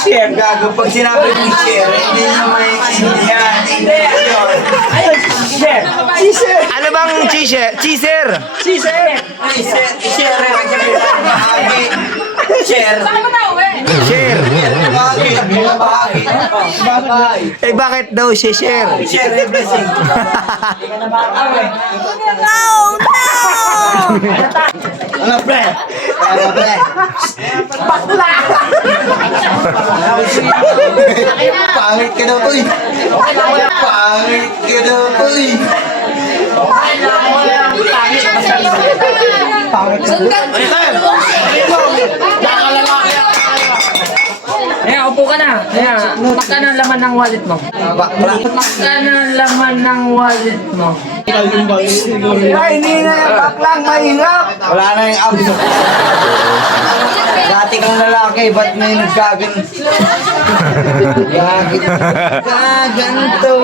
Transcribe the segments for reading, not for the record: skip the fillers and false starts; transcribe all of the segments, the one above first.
Share. Gago, pag sinabi mong share, hindi nyo maintindihan. Share. Cheeser. Ano bang cheeser? Cheeser. Cheeser. Share. Bahagi. Share. Share. Bahagi. Eh bakit daw siya share? Share everything. Ano, pre? Ano, pre? Bakla. Pangit ka daw to eh. Pangit ka daw to eh. Ayan, upo ka na. Ayan, baka ng laman ng wallet mo. Baka ng laman ng wallet mo. Ay, hindi na yung baklang mahirap. Wala na yung abs. Dati kang lalaki, ba't may nagkagan? Bakit kaganto?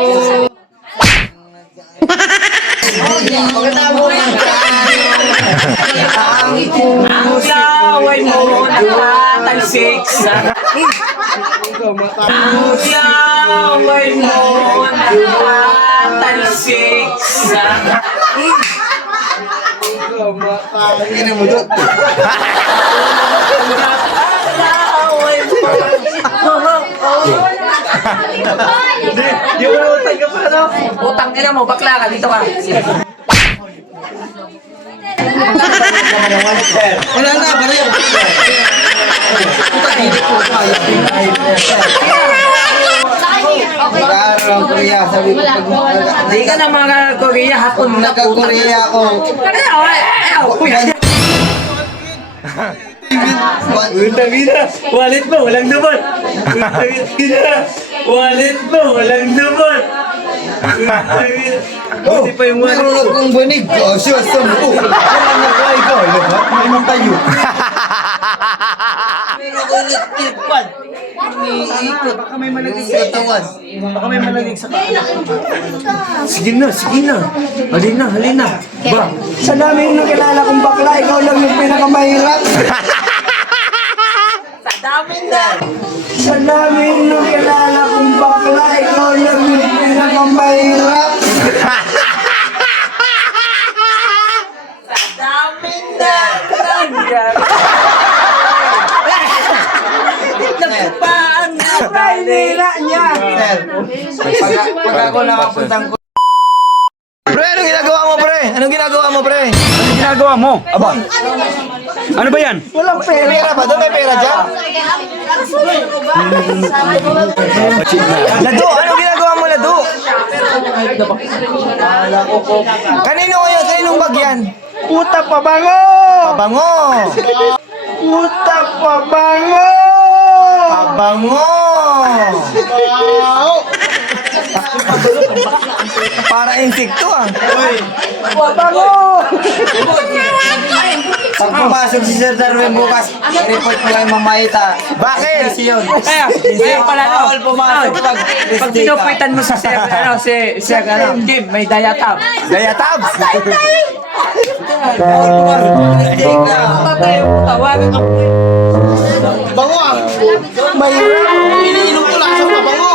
Ang puso Laway mo nakatalsik sa... Laway mo nakatalsik sa... Ini mo doon. Laway mo... Di mo utang ka pa, no? Utang ina mo, bakla ka, dito ka. Wala na, ba na yun? Nag-aaral ako Korea, sabi ko pag... Hindi ka na mga Korea, hapon na Nagka-Korea ako. Utang ina, wallet mo, walang duman. Utang ina, wallet mo, walang duman. Buti pa yung wallet. Meron akong banig. Oh, siya, sampo. Wala na ka ikaw. May mga tayo. Meron akong nagkilpad. Iniikot. Baka may malagig sa katawan. Baka may malagig sa katawan. Sige na, sige na. Halina, halina. Ba? Sa dami yung nakilala kong bakla, ikaw lang yung pinakamahirap. Sa dami yung nakilala kong bakla, ikaw lang yung pinakamahirap. Nila niya. Pag ako nakapuntang ko. Pre, anong ginagawa mo, pre? Anong ginagawa mo, pre? Anong ginagawa mo? Aba, Ano ba yan? Walang pera. pera ba? Doon may pera dyan? Lado, anong ginagawa mo, Lado? Kanino ngayon? Kaninong bag yan? Puta pabango! Pabango! Puta pabango! Pabango! Para insekto ah. Pabango! Pag pumasok si Sir Darwin bukas, report mo lang mamayita. Bakit? Kasi yun. Kaya pala no. Bawal pumasok pag Pag pinupitan mo si Sir, Sir, Jim, may dayatab. Dayatabs! Bawal pumasok pag mistake ka. Tatay, tawagan ka. Bango ah! Mahirap! Iniinom ko lang sa pabango!